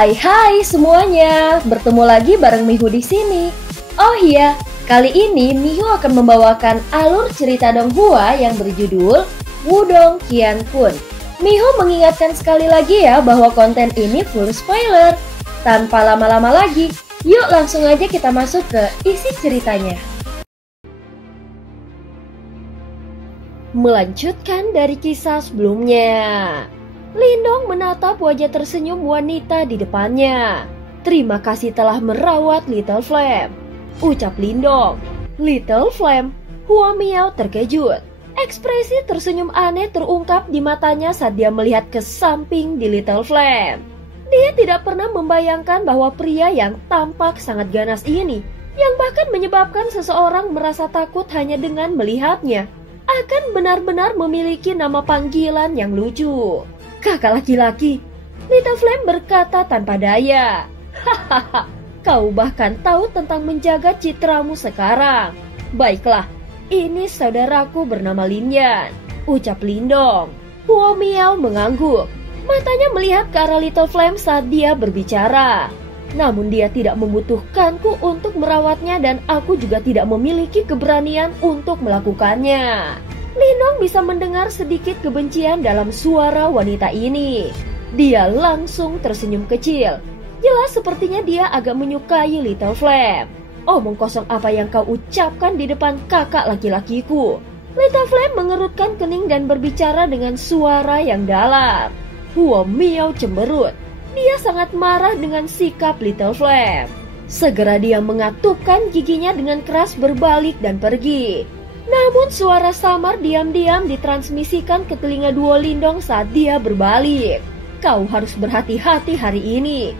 Hai semuanya, bertemu lagi bareng Mihu di sini. Oh iya, kali ini Mihu akan membawakan alur cerita Donghua yang berjudul Wudong Qiankun. Mihu mengingatkan sekali lagi ya bahwa konten ini full spoiler. Tanpa lama-lama lagi, yuk langsung aja kita masuk ke isi ceritanya. Melanjutkan dari kisah sebelumnya. Lindong menatap wajah tersenyum wanita di depannya. Terima kasih telah merawat Little Flame, ucap Lindong. Little Flame, Hua Miao terkejut. Ekspresi tersenyum aneh terungkap di matanya saat dia melihat ke samping di Little Flame. Dia tidak pernah membayangkan bahwa pria yang tampak sangat ganas ini, yang bahkan menyebabkan seseorang merasa takut hanya dengan melihatnya, akan benar-benar memiliki nama panggilan yang lucu. Kakak laki-laki, Little Flame berkata tanpa daya. Hahaha, kau bahkan tahu tentang menjaga citramu sekarang. Baiklah, ini saudaraku bernama Linyan, ucap Lindong. Hua Miao mengangguk. Matanya melihat ke arah Little Flame saat dia berbicara. Namun dia tidak membutuhkanku untuk merawatnya dan aku juga tidak memiliki keberanian untuk melakukannya. Lindong bisa mendengar sedikit kebencian dalam suara wanita ini. Dia langsung tersenyum kecil. Jelas sepertinya dia agak menyukai Little Flame. Omong kosong apa yang kau ucapkan di depan kakak laki-lakiku? Little Flame mengerutkan kening dan berbicara dengan suara yang dalam. Hua Miao cemberut. Dia sangat marah dengan sikap Little Flame. Segera dia mengatupkan giginya dengan keras berbalik dan pergi. Namun suara samar diam-diam ditransmisikan ke telinga Duo Lindong saat dia berbalik. Kau harus berhati-hati hari ini.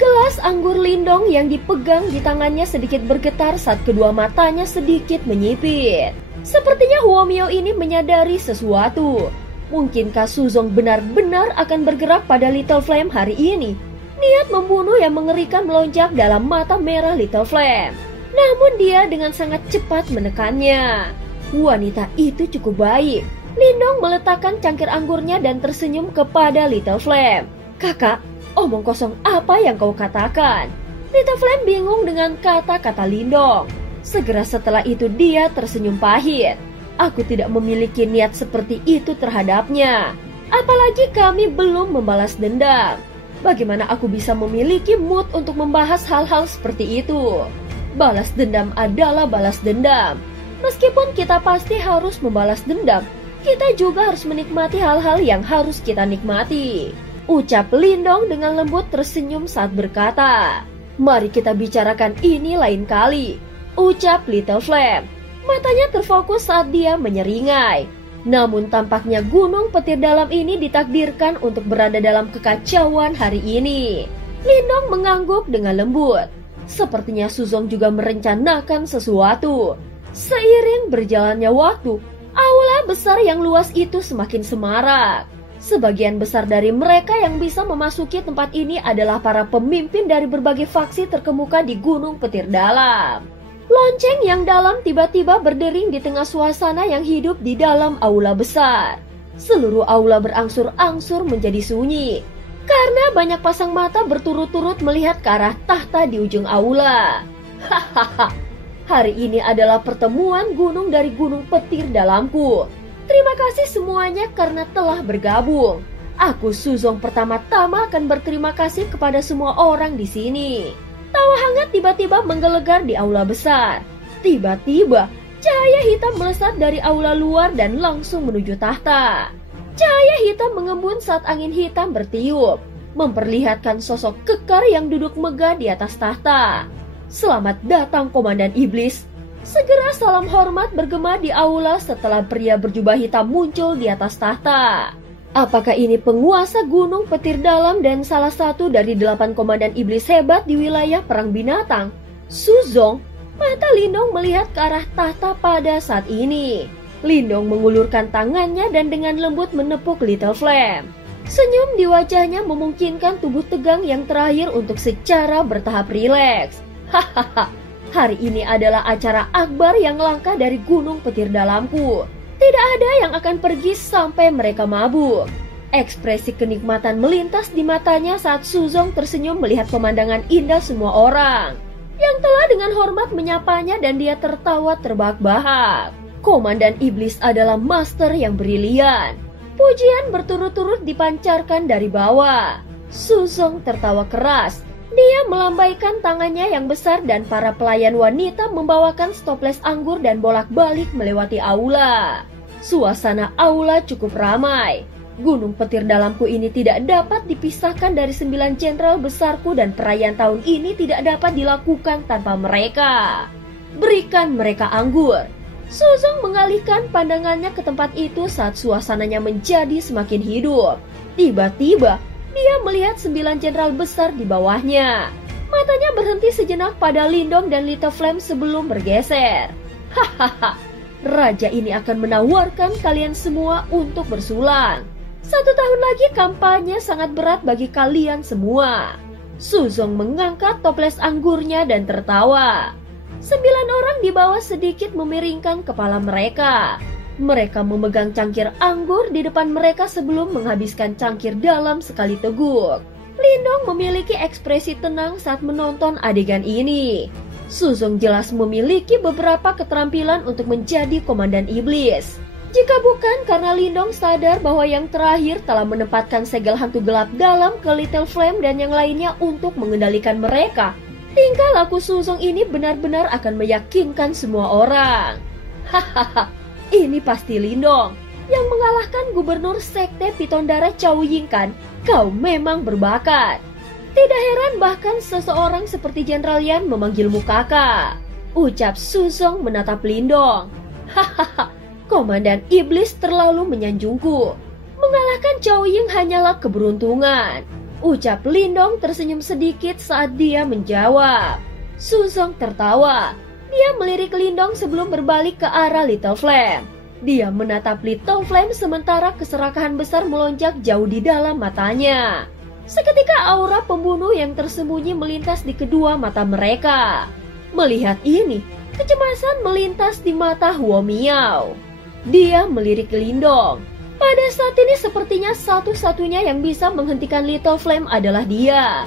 Gelas anggur Lindong yang dipegang di tangannya sedikit bergetar saat kedua matanya sedikit menyipit. Sepertinya Hua Miao ini menyadari sesuatu. Mungkinkah Suzong benar-benar akan bergerak pada Little Flame hari ini? Niat membunuh yang mengerikan melonjak dalam mata merah Little Flame. Namun dia dengan sangat cepat menekannya. Wanita itu cukup baik. Lindong meletakkan cangkir anggurnya dan tersenyum kepada Little Flame. Kakak, omong kosong apa yang kau katakan? Little Flame bingung dengan kata-kata Lindong. Segera setelah itu dia tersenyum pahit. Aku tidak memiliki niat seperti itu terhadapnya. Apalagi kami belum membalas dendam. Bagaimana aku bisa memiliki mood untuk membahas hal-hal seperti itu? Balas dendam adalah balas dendam. Meskipun kita pasti harus membalas dendam, kita juga harus menikmati hal-hal yang harus kita nikmati, ucap Lindong dengan lembut tersenyum saat berkata. Mari kita bicarakan ini lain kali, ucap Little Flame. Matanya terfokus saat dia menyeringai. Namun tampaknya gunung petir dalam ini ditakdirkan untuk berada dalam kekacauan hari ini. Lindong mengangguk dengan lembut. Sepertinya Suzong juga merencanakan sesuatu. Seiring berjalannya waktu, aula besar yang luas itu semakin semarak. Sebagian besar dari mereka yang bisa memasuki tempat ini adalah para pemimpin dari berbagai faksi terkemuka di Gunung Petir Dalam. Lonceng yang dalam tiba-tiba berdering di tengah suasana yang hidup di dalam aula besar. Seluruh aula berangsur-angsur menjadi sunyi, karena banyak pasang mata berturut-turut melihat ke arah tahta di ujung aula. Hahaha, hari ini adalah pertemuan gunung dari Gunung Petir Dalamku. Terima kasih semuanya karena telah bergabung. Aku Suzong pertama-tama akan berterima kasih kepada semua orang di sini. Tawa hangat tiba-tiba menggelegar di aula besar. Tiba-tiba, cahaya hitam melesat dari aula luar dan langsung menuju tahta. Cahaya hitam mengembun saat angin hitam bertiup, memperlihatkan sosok kekar yang duduk megah di atas tahta. Selamat datang Komandan Iblis. Segera salam hormat bergema di aula setelah pria berjubah hitam muncul di atas tahta. Apakah ini penguasa Gunung Petir Dalam dan salah satu dari 8 komandan iblis hebat di wilayah Perang Binatang? Suzong? Mata Lindong melihat ke arah tahta pada saat ini. Lindong mengulurkan tangannya dan dengan lembut menepuk Little Flame. Senyum di wajahnya memungkinkan tubuh tegang yang terakhir untuk secara bertahap rileks. Hahaha, hari ini adalah acara akbar yang langka dari Gunung Petir Dalamku. Tidak ada yang akan pergi sampai mereka mabuk. Ekspresi kenikmatan melintas di matanya saat Suzong tersenyum melihat pemandangan indah semua orang yang telah dengan hormat menyapanya, dan dia tertawa terbahak-bahak. Komandan Iblis adalah master yang brilian. Pujian berturut-turut dipancarkan dari bawah. Suzong tertawa keras. Dia melambaikan tangannya yang besar dan para pelayan wanita membawakan stoples anggur dan bolak-balik melewati aula. Suasana aula cukup ramai. Gunung petir dalamku ini tidak dapat dipisahkan dari 9 jenderal besarku, dan perayaan tahun ini tidak dapat dilakukan tanpa mereka. Berikan mereka anggur. Suzong mengalihkan pandangannya ke tempat itu saat suasananya menjadi semakin hidup. Tiba-tiba, dia melihat 9 jenderal besar di bawahnya. Matanya berhenti sejenak pada Lindong dan Little Flame sebelum bergeser. Hahaha, raja ini akan menawarkan kalian semua untuk bersulang. 1 tahun lagi kampanye sangat berat bagi kalian semua. Suzong mengangkat toples anggurnya dan tertawa. 9 orang di bawah sedikit memiringkan kepala mereka. Mereka memegang cangkir anggur di depan mereka sebelum menghabiskan cangkir dalam sekali teguk. Lindong memiliki ekspresi tenang saat menonton adegan ini. Suzong jelas memiliki beberapa keterampilan untuk menjadi komandan iblis. Jika bukan karena Lindong sadar bahwa yang terakhir telah menempatkan segel hantu gelap dalam ke Little Flame dan yang lainnya untuk mengendalikan mereka, tingkah laku Suzong ini benar-benar akan meyakinkan semua orang. Hahaha, ini pasti Lindong yang mengalahkan gubernur sekte Pitondara Chow Ying kan? Kau memang berbakat. Tidak heran bahkan seseorang seperti Jenderal Yan memanggilmu kakak, ucap Suzong menatap Lindong. Hahaha, Komandan Iblis terlalu menyanjungku. Mengalahkan Chow Ying hanyalah keberuntungan, ucap Lindong tersenyum sedikit saat dia menjawab. Suzong tertawa. Dia melirik Lindong sebelum berbalik ke arah Little Flame. Dia menatap Little Flame sementara keserakahan besar melonjak jauh di dalam matanya. Seketika aura pembunuh yang tersembunyi melintas di kedua mata mereka. Melihat ini, kecemasan melintas di mata Huo Miao. Dia melirik Lindong. Pada saat ini sepertinya satu-satunya yang bisa menghentikan Little Flame adalah dia.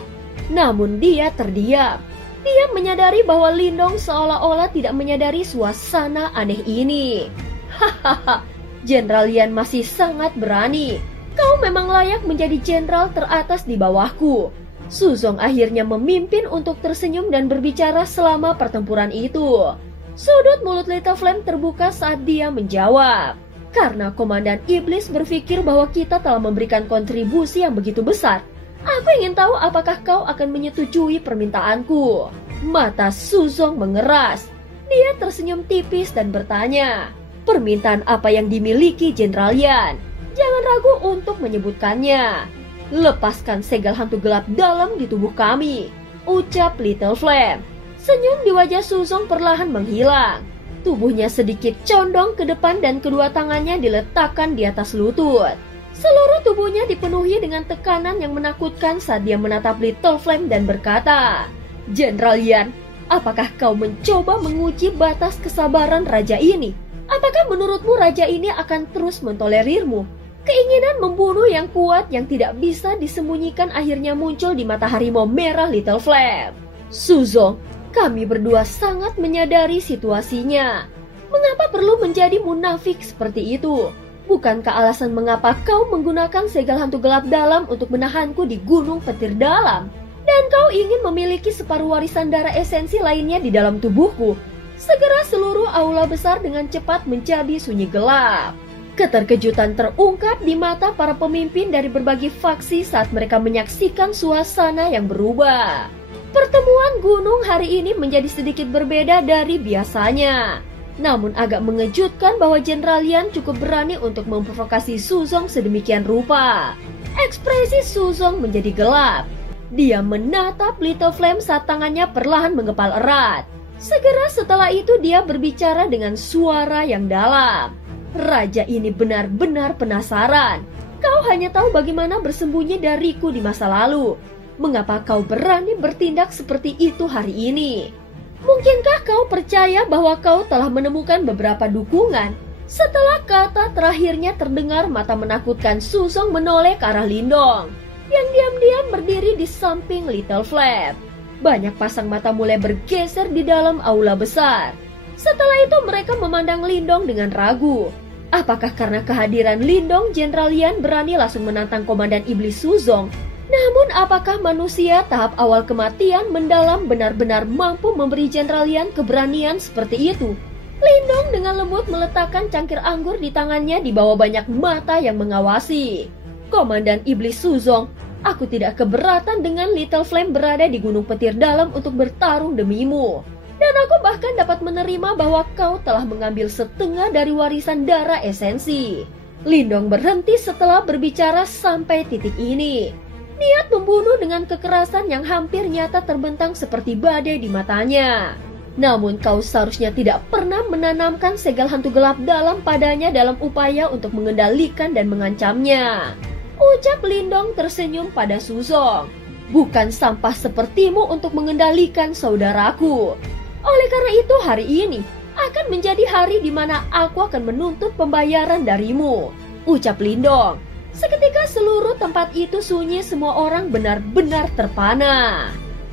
Namun dia terdiam. Dia menyadari bahwa Lindong seolah-olah tidak menyadari suasana aneh ini. Hahaha, Jenderal Yan masih sangat berani. Kau memang layak menjadi jenderal teratas di bawahku. Suzong akhirnya memimpin untuk tersenyum dan berbicara selama pertempuran itu. Sudut mulut Little Flame terbuka saat dia menjawab. Karena Komandan Iblis berpikir bahwa kita telah memberikan kontribusi yang begitu besar, aku ingin tahu apakah kau akan menyetujui permintaanku. Mata Suzong mengeras. Dia tersenyum tipis dan bertanya, permintaan apa yang dimiliki Jenderal Yan? Jangan ragu untuk menyebutkannya. Lepaskan segel hantu gelap dalam di tubuh kami, ucap Little Flame. Senyum di wajah Suzong perlahan menghilang. Tubuhnya sedikit condong ke depan dan kedua tangannya diletakkan di atas lutut. Seluruh tubuhnya dipenuhi dengan tekanan yang menakutkan saat dia menatap Little Flame dan berkata, Jenderal Yan, apakah kau mencoba menguji batas kesabaran raja ini? Apakah menurutmu raja ini akan terus mentolerirmu? Keinginan membunuh yang kuat yang tidak bisa disembunyikan akhirnya muncul di mata harimau merah Little Flame. Suzong, kami berdua sangat menyadari situasinya. Mengapa perlu menjadi munafik seperti itu? Bukankah alasan mengapa kau menggunakan segel hantu gelap dalam untuk menahanku di gunung petir dalam? Dan kau ingin memiliki separuh warisan darah esensi lainnya di dalam tubuhku? Segera seluruh aula besar dengan cepat menjadi sunyi gelap. Keterkejutan terungkap di mata para pemimpin dari berbagai faksi saat mereka menyaksikan suasana yang berubah. Pertemuan gunung hari ini menjadi sedikit berbeda dari biasanya. Namun agak mengejutkan bahwa Jenderal Yan cukup berani untuk memprovokasi Suzong sedemikian rupa. Ekspresi Suzong menjadi gelap. Dia menatap Little Flame saat tangannya perlahan mengepal erat. Segera setelah itu dia berbicara dengan suara yang dalam. Raja ini benar-benar penasaran. Kau hanya tahu bagaimana bersembunyi dariku di masa lalu. Mengapa kau berani bertindak seperti itu hari ini? Mungkinkah kau percaya bahwa kau telah menemukan beberapa dukungan Setelah kata terakhirnya terdengar, mata menakutkan Suzong menoleh ke arah Lindong yang diam-diam berdiri di samping Little Flame. Banyak pasang mata mulai bergeser di dalam aula besar. Setelah itu mereka memandang Lindong dengan ragu. Apakah karena kehadiran Lindong, Jenderal Yan berani langsung menantang Komandan Iblis Suzong? Namun apakah manusia tahap awal kematian mendalam benar-benar mampu memberi Jenderal Yan keberanian seperti itu? Lindong dengan lembut meletakkan cangkir anggur di tangannya di bawah banyak mata yang mengawasi. Komandan Iblis Suzong, aku tidak keberatan dengan Little Flame berada di Gunung Petir Dalam untuk bertarung demimu. Dan aku bahkan dapat menerima bahwa kau telah mengambil setengah dari warisan darah esensi. Lindong berhenti setelah berbicara sampai titik ini. Niat membunuh dengan kekerasan yang hampir nyata terbentang seperti badai di matanya. Namun kau seharusnya tidak pernah menanamkan segel hantu gelap dalam padanya dalam upaya untuk mengendalikan dan mengancamnya. Ucap Lindong tersenyum pada Suzong. Bukan sampah sepertimu untuk mengendalikan saudaraku. Oleh karena itu hari ini akan menjadi hari di mana aku akan menuntut pembayaran darimu. Ucap Lindong. Seketika seluruh tempat itu sunyi, semua orang benar-benar terpana.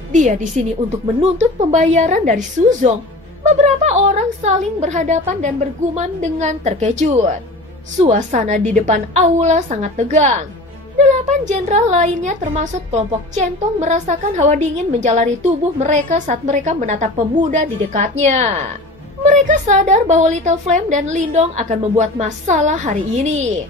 Dia di sini untuk menuntut pembayaran dari Suzong. Beberapa orang saling berhadapan dan bergumam dengan terkejut. Suasana di depan aula sangat tegang. 8 jenderal lainnya termasuk kelompok Centong merasakan hawa dingin menjalari tubuh mereka saat mereka menatap pemuda di dekatnya. Mereka sadar bahwa Little Flame dan Lindong akan membuat masalah hari ini.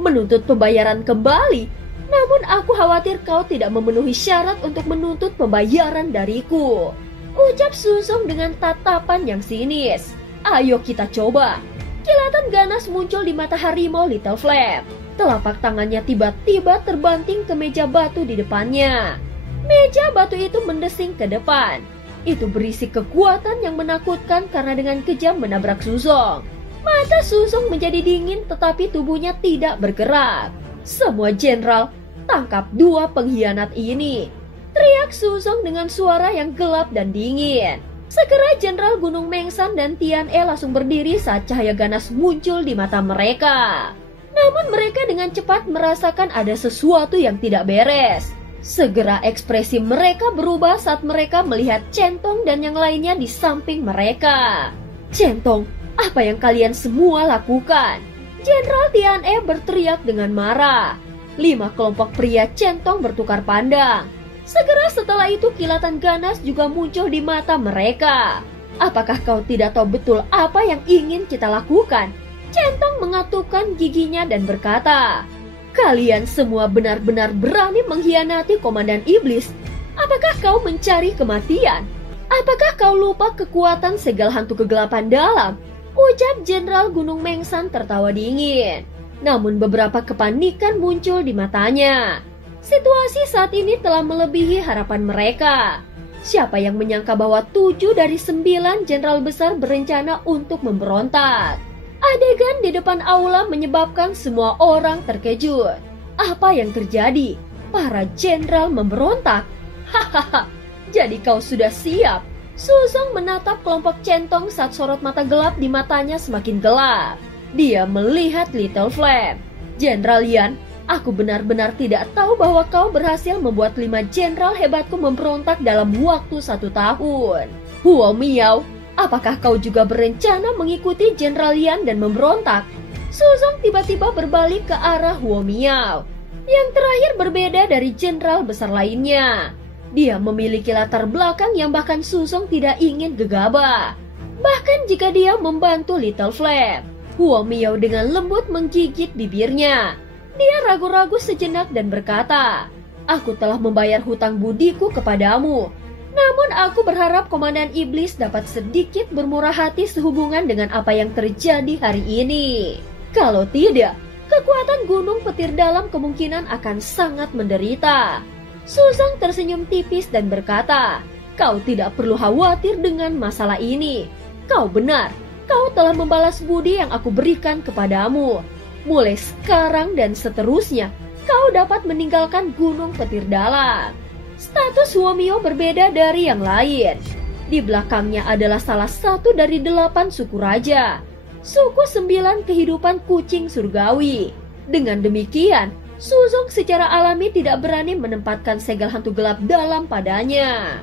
Menuntut pembayaran kembali. Namun aku khawatir kau tidak memenuhi syarat untuk menuntut pembayaran dariku. Ucap Suzong dengan tatapan yang sinis. Ayo kita coba. Kilatan ganas muncul di mata harimau Little Flame. Telapak tangannya tiba-tiba terbanting ke meja batu di depannya. Meja batu itu mendesing ke depan. Itu berisi kekuatan yang menakutkan karena dengan kejam menabrak Suzong. Mata Suzong menjadi dingin tetapi tubuhnya tidak bergerak. Semua jenderal, tangkap 2 pengkhianat ini. Teriak Suzong dengan suara yang gelap dan dingin. Segera Jenderal Gunung Mengsan dan Tian E langsung berdiri saat cahaya ganas muncul di mata mereka. Namun mereka dengan cepat merasakan ada sesuatu yang tidak beres. Segera ekspresi mereka berubah saat mereka melihat Centong dan yang lainnya di samping mereka. Centong, apa yang kalian semua lakukan? Jenderal Tian E berteriak dengan marah. 5 kelompok pria Centong bertukar pandang. Segera setelah itu kilatan ganas juga muncul di mata mereka. Apakah kau tidak tahu betul apa yang ingin kita lakukan? Centong mengatupkan giginya dan berkata, kalian semua benar-benar berani mengkhianati Komandan Iblis. Apakah kau mencari kematian? Apakah kau lupa kekuatan segel hantu kegelapan dalam? Ucap Jenderal Gunung Mengsan tertawa dingin. Namun beberapa kepanikan muncul di matanya. Situasi saat ini telah melebihi harapan mereka. Siapa yang menyangka bahwa 7 dari 9 jenderal besar berencana untuk memberontak? Adegan di depan aula menyebabkan semua orang terkejut. Apa yang terjadi? Para jenderal memberontak? Hahaha, jadi kau sudah siap? Suzong menatap kelompok Centong saat sorot mata gelap di matanya semakin gelap. Dia melihat Little Flame. Jenderal Yan, aku benar-benar tidak tahu bahwa kau berhasil membuat 5 jenderal hebatku memberontak dalam waktu 1 tahun. Huo Miao, apakah kau juga berencana mengikuti Jenderal Yan dan memberontak? Suzong tiba-tiba berbalik ke arah Huo Miao. Yang terakhir berbeda dari jenderal besar lainnya. Dia memiliki latar belakang yang bahkan Suzong tidak ingin gegabah. Bahkan jika dia membantu Little Flame. Huo Miao dengan lembut menggigit bibirnya. Dia ragu-ragu sejenak dan berkata, aku telah membayar hutang budiku kepadamu. Namun aku berharap Komandan Iblis dapat sedikit bermurah hati sehubungan dengan apa yang terjadi hari ini. Kalau tidak, kekuatan Gunung Petir Dalam kemungkinan akan sangat menderita. Suzong tersenyum tipis dan berkata, kau tidak perlu khawatir dengan masalah ini. Kau benar, kau telah membalas budi yang aku berikan kepadamu. Mulai sekarang dan seterusnya, kau dapat meninggalkan Gunung Petir Dalam. Status Huo Miao berbeda dari yang lain. Di belakangnya adalah salah satu dari 8 suku raja. suku 9 kehidupan kucing surgawi. Dengan demikian, Suzong secara alami tidak berani menempatkan segel hantu gelap dalam padanya.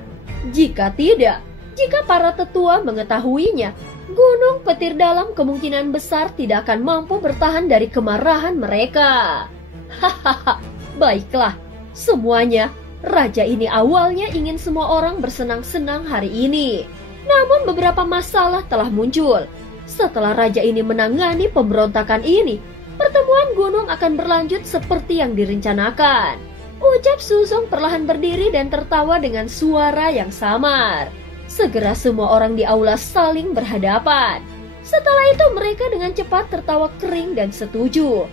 Jika tidak, jika para tetua mengetahuinya, Gunung Petir Dalam kemungkinan besar tidak akan mampu bertahan dari kemarahan mereka. Hahaha, baiklah, semuanya. Raja ini awalnya ingin semua orang bersenang-senang hari ini. Namun beberapa masalah telah muncul. Setelah raja ini menangani pemberontakan ini, pertemuan gunung akan berlanjut seperti yang direncanakan. Ucap Suzong perlahan berdiri dan tertawa dengan suara yang samar. Segera semua orang di aula saling berhadapan. Setelah itu mereka dengan cepat tertawa kering dan setuju.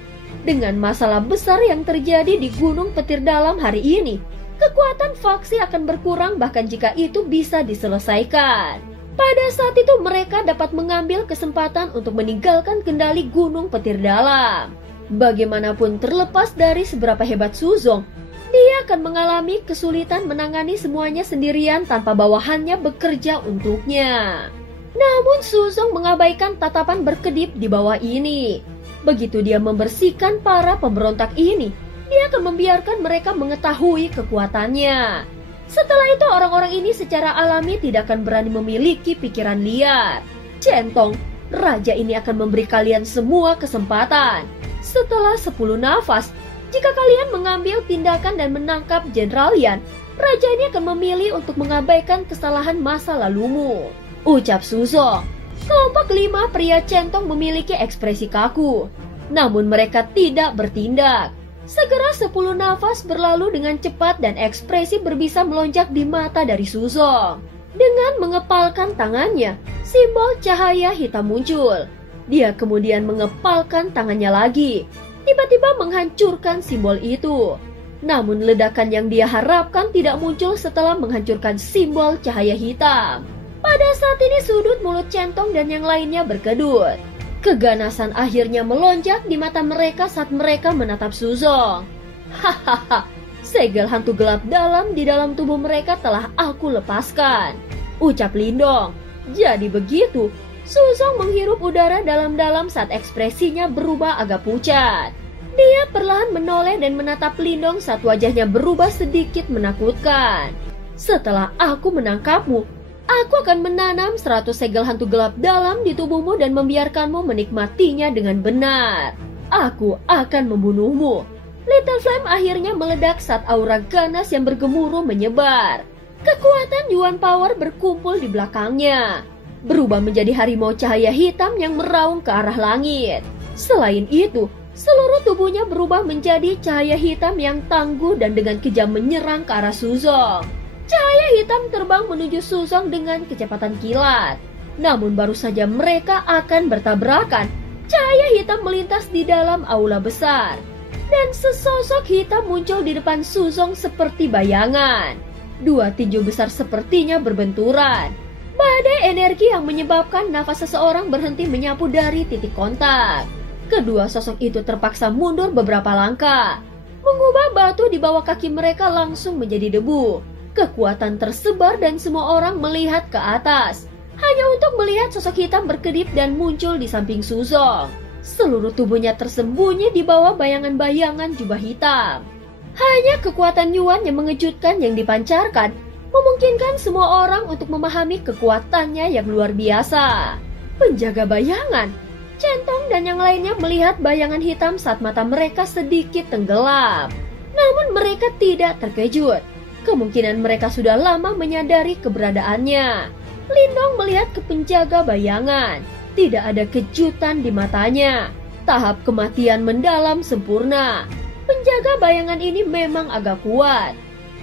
Dengan masalah besar yang terjadi di Gunung Petir Dalam hari ini, kekuatan faksi akan berkurang bahkan jika itu bisa diselesaikan. Pada saat itu mereka dapat mengambil kesempatan untuk meninggalkan kendali Gunung Petir Dalam. Bagaimanapun terlepas dari seberapa hebat Suzong, dia akan mengalami kesulitan menangani semuanya sendirian tanpa bawahannya bekerja untuknya. Namun Suzong mengabaikan tatapan berkedip di bawah ini. Begitu dia membersihkan para pemberontak ini, dia akan membiarkan mereka mengetahui kekuatannya. Setelah itu orang-orang ini secara alami tidak akan berani memiliki pikiran liar. Centong, raja ini akan memberi kalian semua kesempatan. Setelah 10 nafas, jika kalian mengambil tindakan dan menangkap Jenderal Yan, raja ini akan memilih untuk mengabaikan kesalahan masa lalumu. Ucap Suzong. Kelompok 5 pria centong memiliki ekspresi kaku. Namun mereka tidak bertindak. Segera 10 nafas berlalu dengan cepat dan ekspresi berbisa melonjak di mata dari Suzong. Dengan mengepalkan tangannya, simbol cahaya hitam muncul. Dia kemudian mengepalkan tangannya lagi, tiba-tiba menghancurkan simbol itu. Namun ledakan yang dia harapkan tidak muncul setelah menghancurkan simbol cahaya hitam. Pada saat ini sudut mulut centong dan yang lainnya berkedut. Keganasan akhirnya melonjak di mata mereka saat mereka menatap Suzong. Hahaha, segel hantu gelap dalam di dalam tubuh mereka telah aku lepaskan. Ucap Lindong. Jadi begitu, Suzong menghirup udara dalam-dalam saat ekspresinya berubah agak pucat. Dia perlahan menoleh dan menatap Lindong saat wajahnya berubah sedikit menakutkan. Setelah aku menangkapmu, aku akan menanam 100 segel hantu gelap dalam di tubuhmu dan membiarkanmu menikmatinya dengan benar. Aku akan membunuhmu. Little Flame akhirnya meledak saat aura ganas yang bergemuruh menyebar. Kekuatan Yuan Power berkumpul di belakangnya, berubah menjadi harimau cahaya hitam yang meraung ke arah langit. Selain itu, seluruh tubuhnya berubah menjadi cahaya hitam yang tangguh dan dengan kejam menyerang ke arah Suzong. Cahaya hitam terbang menuju Suzong dengan kecepatan kilat. Namun baru saja mereka akan bertabrakan, cahaya hitam melintas di dalam aula besar. Dan sesosok hitam muncul di depan Suzong seperti bayangan. 2 tinju besar sepertinya berbenturan. Badai energi yang menyebabkan nafas seseorang berhenti menyapu dari titik kontak. Kedua sosok itu terpaksa mundur beberapa langkah, mengubah batu di bawah kaki mereka langsung menjadi debu. Kekuatan tersebar dan semua orang melihat ke atas, hanya untuk melihat sosok hitam berkedip dan muncul di samping Suzong. Seluruh tubuhnya tersembunyi di bawah bayangan-bayangan jubah hitam. Hanya kekuatan Yuan yang mengejutkan yang dipancarkan, memungkinkan semua orang untuk memahami kekuatannya yang luar biasa. Penjaga bayangan, centong dan yang lainnya melihat bayangan hitam saat mata mereka sedikit tenggelam. Namun mereka tidak terkejut. Kemungkinan mereka sudah lama menyadari keberadaannya. Lindong melihat ke penjaga bayangan. Tidak ada kejutan di matanya. Tahap kematian mendalam sempurna. Penjaga bayangan ini memang agak kuat.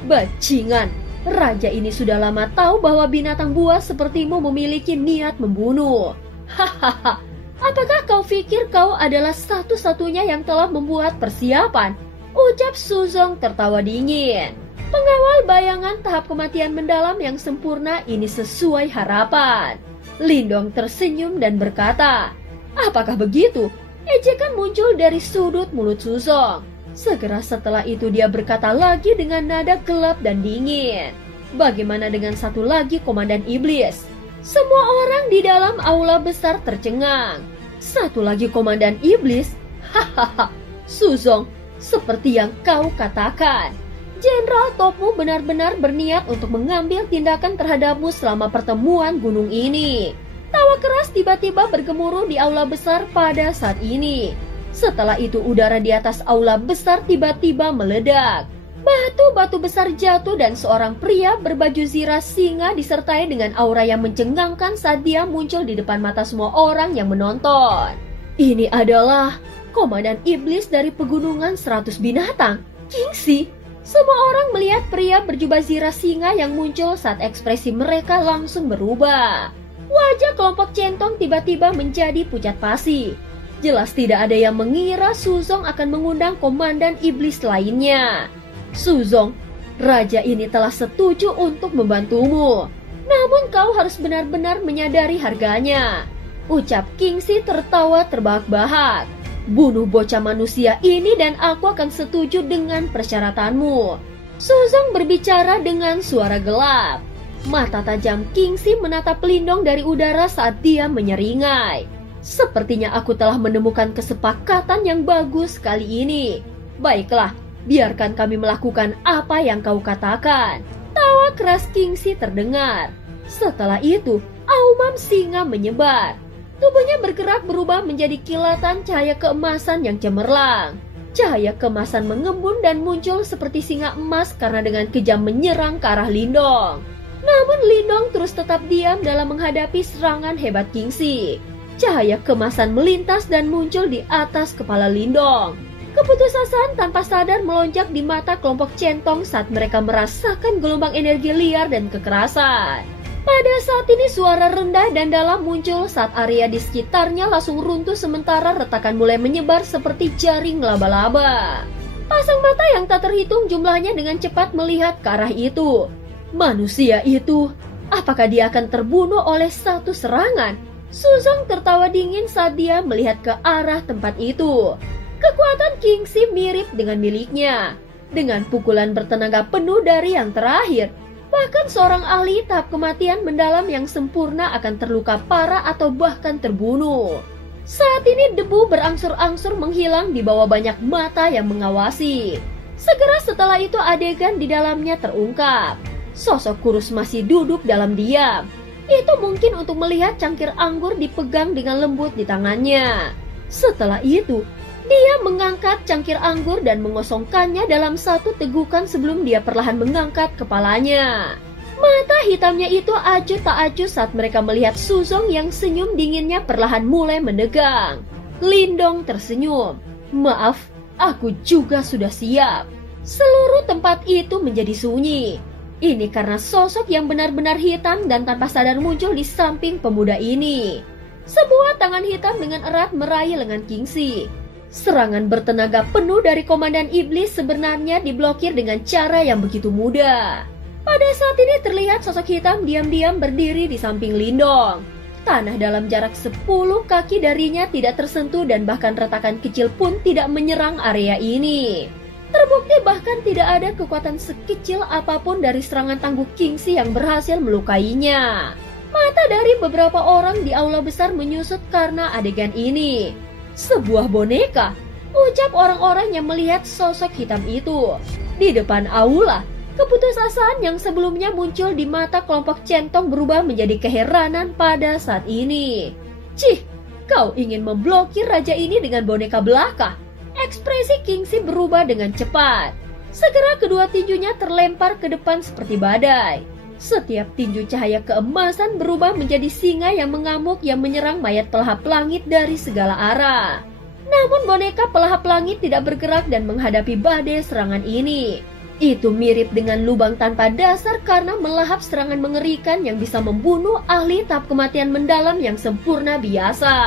Bajingan, raja ini sudah lama tahu bahwa binatang buas sepertimu memiliki niat membunuh. Hahaha, apakah kau pikir kau adalah satu-satunya yang telah membuat persiapan? Ucap Suzong tertawa dingin. Pengawal bayangan tahap kematian mendalam yang sempurna ini sesuai harapan. Lindong tersenyum dan berkata, apakah begitu? Ejekan muncul dari sudut mulut Suzong. Segera setelah itu dia berkata lagi dengan nada gelap dan dingin. Bagaimana dengan satu lagi komandan iblis? Semua orang di dalam aula besar tercengang. Satu lagi komandan iblis. Hahaha, Suzong, seperti yang kau katakan. Jenderal topmu benar-benar berniat untuk mengambil tindakan terhadapmu selama pertemuan gunung ini. Tawa keras tiba-tiba bergemuruh di aula besar pada saat ini. Setelah itu udara di atas aula besar tiba-tiba meledak. Batu-batu besar jatuh dan seorang pria berbaju zirah singa disertai dengan aura yang mencengangkan saat dia muncul di depan mata semua orang yang menonton. Ini adalah komandan iblis dari pegunungan 100 binatang, Kingxi. Semua orang melihat pria berjubah zirah singa yang muncul saat ekspresi mereka langsung berubah. Wajah kelompok centong tiba-tiba menjadi pucat pasi. Jelas tidak ada yang mengira Suzong akan mengundang komandan iblis lainnya. Suzong, raja ini telah setuju untuk membantumu. Namun kau harus benar-benar menyadari harganya. Ucap Kingxi tertawa terbahak-bahak. Bunuh bocah manusia ini dan aku akan setuju dengan persyaratanmu. Suzong berbicara dengan suara gelap. Mata tajam Kingxi menatap Lindong dari udara saat dia menyeringai. Sepertinya aku telah menemukan kesepakatan yang bagus kali ini. Baiklah, biarkan kami melakukan apa yang kau katakan. Tawa keras Kingxi terdengar. Setelah itu, aumam singa menyebar. Tubuhnya bergerak berubah menjadi kilatan cahaya keemasan yang cemerlang. Cahaya keemasan mengembun dan muncul seperti singa emas karena dengan kejam menyerang ke arah Lindong. Namun Lindong terus tetap diam dalam menghadapi serangan hebat Kingxi. Cahaya keemasan melintas dan muncul di atas kepala Lindong. Keputusasaan tanpa sadar melonjak di mata kelompok centong saat mereka merasakan gelombang energi liar dan kekerasan. Pada saat ini suara rendah dan dalam muncul saat area di sekitarnya langsung runtuh sementara retakan mulai menyebar seperti jaring laba-laba. Pasang mata yang tak terhitung jumlahnya dengan cepat melihat ke arah itu. Manusia itu, apakah dia akan terbunuh oleh satu serangan? Suzong tertawa dingin saat dia melihat ke arah tempat itu. Kekuatan Kingxi mirip dengan miliknya. Dengan pukulan bertenaga penuh dari yang terakhir, bahkan seorang ahli tahap kematian mendalam yang sempurna akan terluka parah atau bahkan terbunuh. Saat ini debu berangsur-angsur menghilang di bawah banyak mata yang mengawasi. Segera setelah itu adegan di dalamnya terungkap. Sosok kurus masih duduk dalam diam. Itu mungkin untuk melihat cangkir anggur dipegang dengan lembut di tangannya. Setelah itu, dia mengangkat cangkir anggur dan mengosongkannya dalam satu tegukan sebelum dia perlahan mengangkat kepalanya. Mata hitamnya itu acuh tak acuh saat mereka melihat Suzong yang senyum dinginnya perlahan mulai mendegang. Lindong tersenyum. Maaf, aku juga sudah siap. Seluruh tempat itu menjadi sunyi. Ini karena sosok yang benar-benar hitam dan tanpa sadar muncul di samping pemuda ini. Sebuah tangan hitam dengan erat meraih lengan Kingxi. Serangan bertenaga penuh dari komandan iblis sebenarnya diblokir dengan cara yang begitu mudah. Pada saat ini terlihat sosok hitam diam-diam berdiri di samping Lindong. Tanah dalam jarak 10 kaki darinya tidak tersentuh dan bahkan retakan kecil pun tidak menyerang area ini. Terbukti bahkan tidak ada kekuatan sekecil apapun dari serangan tangguh Kingxi yang berhasil melukainya. Mata dari beberapa orang di aula besar menyusut karena adegan ini. Sebuah boneka, ucap orang-orang yang melihat sosok hitam itu. Di depan aula, keputusasaan yang sebelumnya muncul di mata kelompok centong berubah menjadi keheranan pada saat ini. Cih, kau ingin memblokir raja ini dengan boneka belaka? Ekspresi Kingxi berubah dengan cepat. Segera kedua tinjunya terlempar ke depan seperti badai. Setiap tinju cahaya keemasan berubah menjadi singa yang mengamuk yang menyerang mayat pelahap langit dari segala arah. Namun boneka pelahap langit tidak bergerak dan menghadapi badai serangan ini. Itu mirip dengan lubang tanpa dasar karena melahap serangan mengerikan yang bisa membunuh ahli tahap kematian mendalam yang sempurna biasa.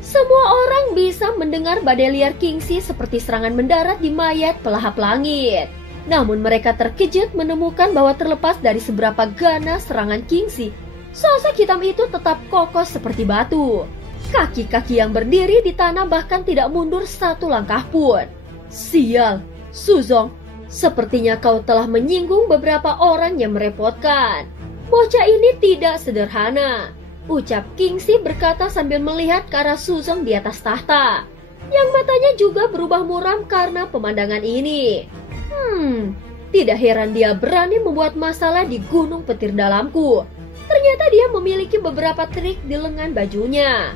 Semua orang bisa mendengar badai liar Kingxi seperti serangan mendarat di mayat pelahap langit. Namun mereka terkejut menemukan bahwa terlepas dari seberapa ganas serangan Kingxi, sosok hitam itu tetap kokoh seperti batu. Kaki-kaki yang berdiri di tanah bahkan tidak mundur satu langkah pun. Sial, Suzong, sepertinya kau telah menyinggung beberapa orang yang merepotkan. Bocah ini tidak sederhana. ucap Kingxi berkata sambil melihat ke arah Suzong di atas tahta, yang matanya juga berubah muram karena pemandangan ini. Tidak heran dia berani membuat masalah di Gunung Petir Dalamku. Ternyata dia memiliki beberapa trik di lengan bajunya.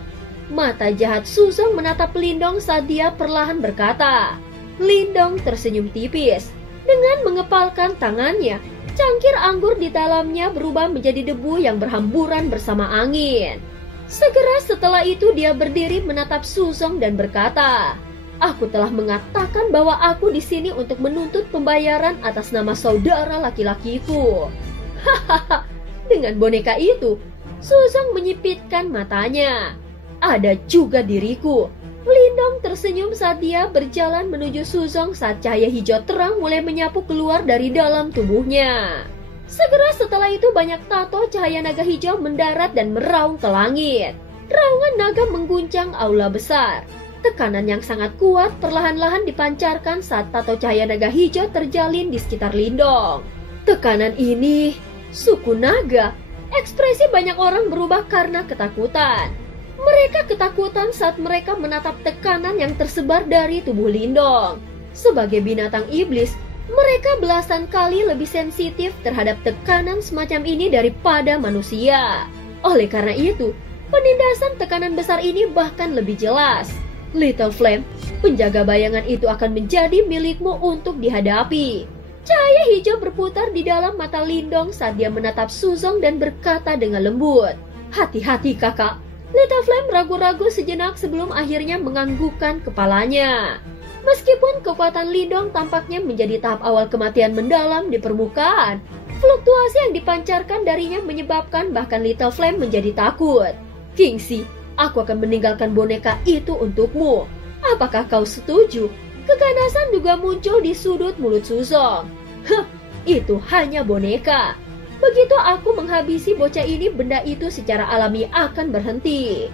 Mata jahat Suzong menatap Lindong saat dia perlahan berkata. Lindong tersenyum tipis. Dengan mengepalkan tangannya, cangkir anggur di dalamnya berubah menjadi debu yang berhamburan bersama angin. Segera setelah itu dia berdiri menatap Suzong dan berkata, "Aku telah mengatakan bahwa aku di sini untuk menuntut pembayaran atas nama saudara laki-lakiku." Hahaha, dengan boneka itu, Suzong menyipitkan matanya. "Ada juga diriku." Lindong tersenyum saat dia berjalan menuju Suzong saat cahaya hijau terang mulai menyapu keluar dari dalam tubuhnya. Segera setelah itu banyak tato cahaya naga hijau mendarat dan meraung ke langit. Raungan naga mengguncang aula besar. Tekanan yang sangat kuat perlahan-lahan dipancarkan saat tato cahaya naga hijau terjalin di sekitar Lindong. Tekanan ini, suku naga, ekspresi banyak orang berubah karena ketakutan. Mereka ketakutan saat mereka menatap tekanan yang tersebar dari tubuh Lindong. Sebagai binatang iblis, mereka belasan kali lebih sensitif terhadap tekanan semacam ini daripada manusia. Oleh karena itu, penindasan tekanan besar ini bahkan lebih jelas. Little Flame, penjaga bayangan itu akan menjadi milikmu untuk dihadapi. Cahaya hijau berputar di dalam mata Lindong saat dia menatap Suzong dan berkata dengan lembut, "Hati-hati kakak." Little Flame ragu-ragu sejenak sebelum akhirnya menganggukkan kepalanya. Meskipun kekuatan Lindong tampaknya menjadi tahap awal kematian mendalam di permukaan, fluktuasi yang dipancarkan darinya menyebabkan bahkan Little Flame menjadi takut. "Kingxi, aku akan meninggalkan boneka itu untukmu. Apakah kau setuju?" Keganasan juga muncul di sudut mulut Suzong. Itu hanya boneka. Begitu aku menghabisi bocah ini, benda itu secara alami akan berhenti.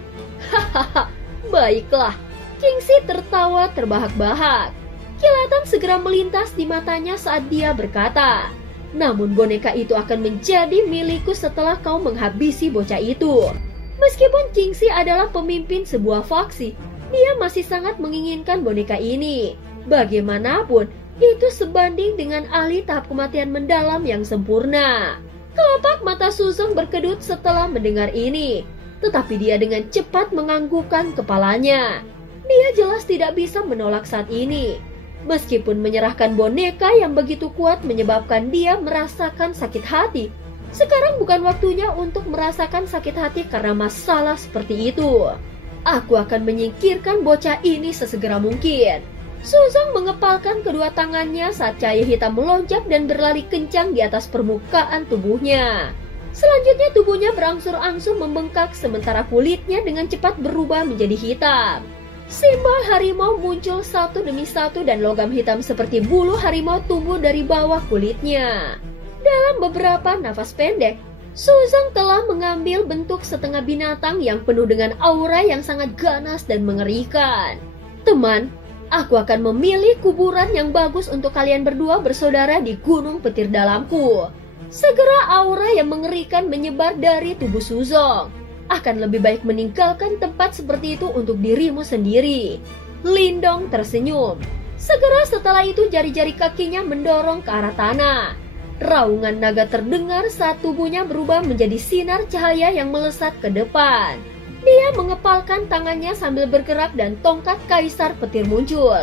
Hahaha, baiklah. Kingxi tertawa terbahak-bahak. Kilatan segera melintas di matanya saat dia berkata, "Namun boneka itu akan menjadi milikku setelah kau menghabisi bocah itu." Meskipun Kingxi adalah pemimpin sebuah faksi, dia masih sangat menginginkan boneka ini. Bagaimanapun, itu sebanding dengan ahli tahap kematian mendalam yang sempurna. Kelopak mata Suzong berkedut setelah mendengar ini, tetapi dia dengan cepat menganggukkan kepalanya. Dia jelas tidak bisa menolak saat ini. Meskipun menyerahkan boneka yang begitu kuat menyebabkan dia merasakan sakit hati, sekarang bukan waktunya untuk merasakan sakit hati karena masalah seperti itu. Aku akan menyingkirkan bocah ini sesegera mungkin. Suzong mengepalkan kedua tangannya saat cahaya hitam melonjak dan berlari kencang di atas permukaan tubuhnya. Selanjutnya tubuhnya berangsur-angsur membengkak sementara kulitnya dengan cepat berubah menjadi hitam. Simbol harimau muncul satu demi satu dan logam hitam seperti bulu harimau tumbuh dari bawah kulitnya. Dalam beberapa nafas pendek, Suzong telah mengambil bentuk setengah binatang yang penuh dengan aura yang sangat ganas dan mengerikan. "Teman, aku akan memilih kuburan yang bagus untuk kalian berdua bersaudara di Gunung Petir Dalamku." Segera aura yang mengerikan menyebar dari tubuh Suzong. "Akan lebih baik meninggalkan tempat seperti itu untuk dirimu sendiri." Lindong tersenyum. Segera setelah itu jari-jari kakinya mendorong ke arah tanah. Raungan naga terdengar saat tubuhnya berubah menjadi sinar cahaya yang melesat ke depan. Dia mengepalkan tangannya sambil bergerak dan tongkat kaisar petir muncul.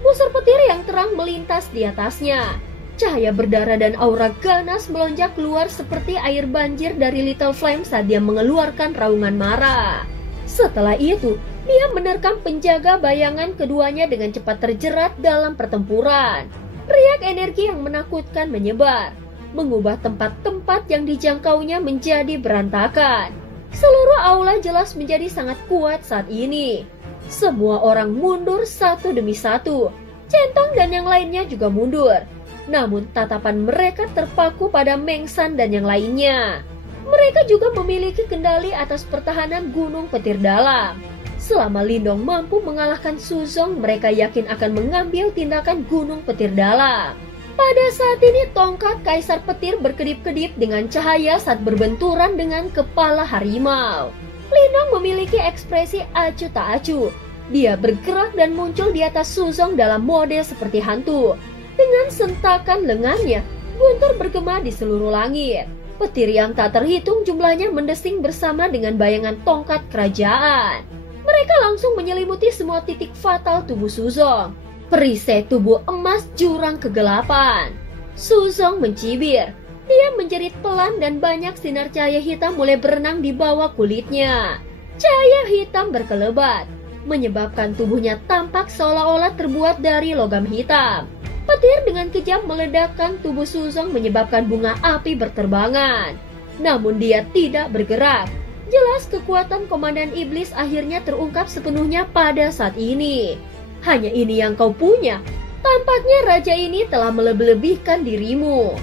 Busur petir yang terang melintas di atasnya. Cahaya berdarah dan aura ganas melonjak keluar seperti air banjir dari Little Flame saat dia mengeluarkan raungan marah. Setelah itu, dia menerkam penjaga bayangan keduanya dengan cepat terjerat dalam pertempuran. Riak energi yang menakutkan menyebar, mengubah tempat-tempat yang dijangkaunya menjadi berantakan. Seluruh aula jelas menjadi sangat kuat saat ini. Semua orang mundur satu demi satu. Centong dan yang lainnya juga mundur. Namun tatapan mereka terpaku pada Meng San dan yang lainnya. Mereka juga memiliki kendali atas pertahanan Gunung Petir Dalam. Selama Lindong mampu mengalahkan Suzong, mereka yakin akan mengambil tindakan Gunung Petir Dalam. Pada saat ini tongkat Kaisar Petir berkedip-kedip dengan cahaya saat berbenturan dengan kepala harimau. Lindong memiliki ekspresi acuh tak acuh. Dia bergerak dan muncul di atas Suzong dalam mode seperti hantu. Dengan sentakan lengannya, guntur bergema di seluruh langit. Petir yang tak terhitung jumlahnya mendesing bersama dengan bayangan tongkat kerajaan. Mereka langsung menyelimuti semua titik fatal tubuh Suzong. Perisai tubuh emas jurang kegelapan. Suzong mencibir. Dia menjerit pelan dan banyak sinar cahaya hitam mulai berenang di bawah kulitnya. Cahaya hitam berkelebat, menyebabkan tubuhnya tampak seolah-olah terbuat dari logam hitam. Petir dengan kejam meledakkan tubuh Suzong menyebabkan bunga api berterbangan. Namun dia tidak bergerak. Jelas kekuatan Komandan Iblis akhirnya terungkap sepenuhnya pada saat ini. Hanya ini yang kau punya. Tampaknya raja ini telah melebih-lebihkan dirimu.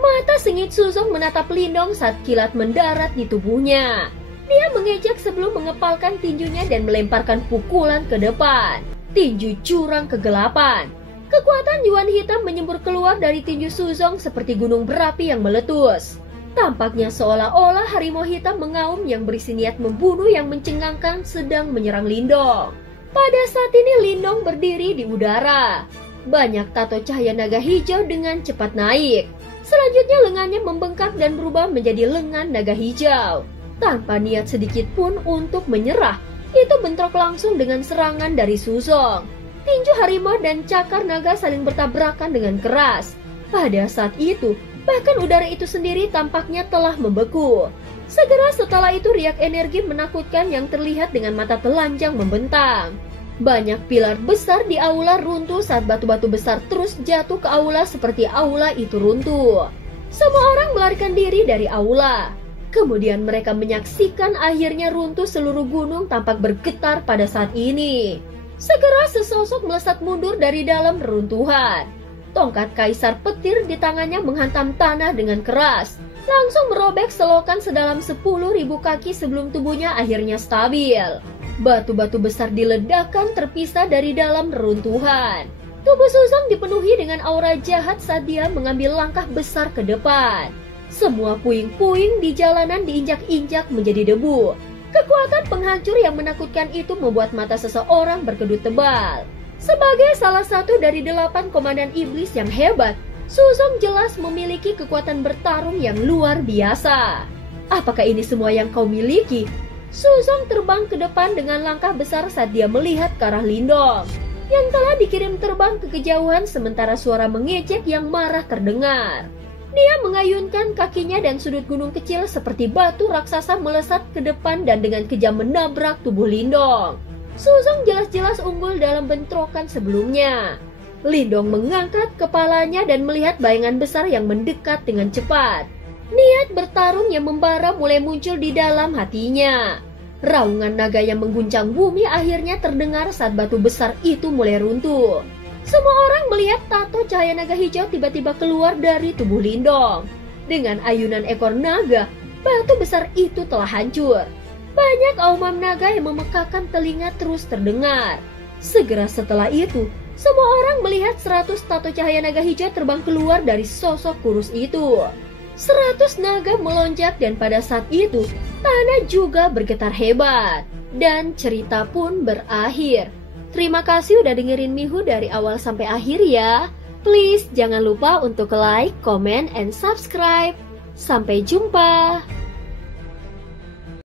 Mata sengit Suzong menatap Lindong saat kilat mendarat di tubuhnya. Dia mengejek sebelum mengepalkan tinjunya dan melemparkan pukulan ke depan. Tinju curang kegelapan. Kekuatan Yuan hitam menyembur keluar dari tinju Suzong seperti gunung berapi yang meletus. Tampaknya seolah-olah harimau hitam mengaum yang berisi niat membunuh yang mencengangkan sedang menyerang Lindong. Pada saat ini Lindong berdiri di udara. Banyak tato cahaya naga hijau dengan cepat naik. Selanjutnya lengannya membengkak dan berubah menjadi lengan naga hijau. Tanpa niat sedikit pun untuk menyerah, itu bentrok langsung dengan serangan dari Suzong. Tinju harimau dan cakar naga saling bertabrakan dengan keras. Pada saat itu, bahkan udara itu sendiri tampaknya telah membeku. Segera setelah itu riak energi menakutkan yang terlihat dengan mata telanjang membentang. Banyak pilar besar di aula runtuh saat batu-batu besar terus jatuh ke aula seperti aula itu runtuh. Semua orang melarikan diri dari aula. Kemudian mereka menyaksikan akhirnya runtuh seluruh gunung tampak bergetar pada saat ini. Segera sesosok melesat mundur dari dalam reruntuhan. Tongkat Kaisar Petir di tangannya menghantam tanah dengan keras. Langsung merobek selokan sedalam 10.000 kaki sebelum tubuhnya akhirnya stabil. Batu-batu besar diledakkan terpisah dari dalam reruntuhan. Tubuh Suzong dipenuhi dengan aura jahat saat dia mengambil langkah besar ke depan. Semua puing-puing di jalanan diinjak-injak menjadi debu. Kekuatan penghancur yang menakutkan itu membuat mata seseorang berkedut tebal. Sebagai salah satu dari 8 komandan iblis yang hebat, Suzong jelas memiliki kekuatan bertarung yang luar biasa. Apakah ini semua yang kau miliki? Suzong terbang ke depan dengan langkah besar saat dia melihat ke arah Lindong yang telah dikirim terbang ke kejauhan sementara suara mengejek yang marah terdengar. Dia mengayunkan kakinya dan sudut gunung kecil seperti batu raksasa melesat ke depan dan dengan kejam menabrak tubuh Lindong. Suzong jelas-jelas unggul dalam bentrokan sebelumnya. Lindong mengangkat kepalanya dan melihat bayangan besar yang mendekat dengan cepat. Niat bertarung yang membara mulai muncul di dalam hatinya. Raungan naga yang mengguncang bumi akhirnya terdengar saat batu besar itu mulai runtuh. Semua orang melihat tato cahaya naga hijau tiba-tiba keluar dari tubuh Lindong. Dengan ayunan ekor naga, batu besar itu telah hancur. Banyak aumam naga yang memekakan telinga terus terdengar. Segera setelah itu, semua orang melihat 100 tato cahaya naga hijau terbang keluar dari sosok kurus itu. 100 naga melonjak dan pada saat itu, tanah juga bergetar hebat. Dan cerita pun berakhir. Terima kasih udah dengerin Mihu dari awal sampai akhir ya. Please jangan lupa untuk like, comment, and subscribe. Sampai jumpa.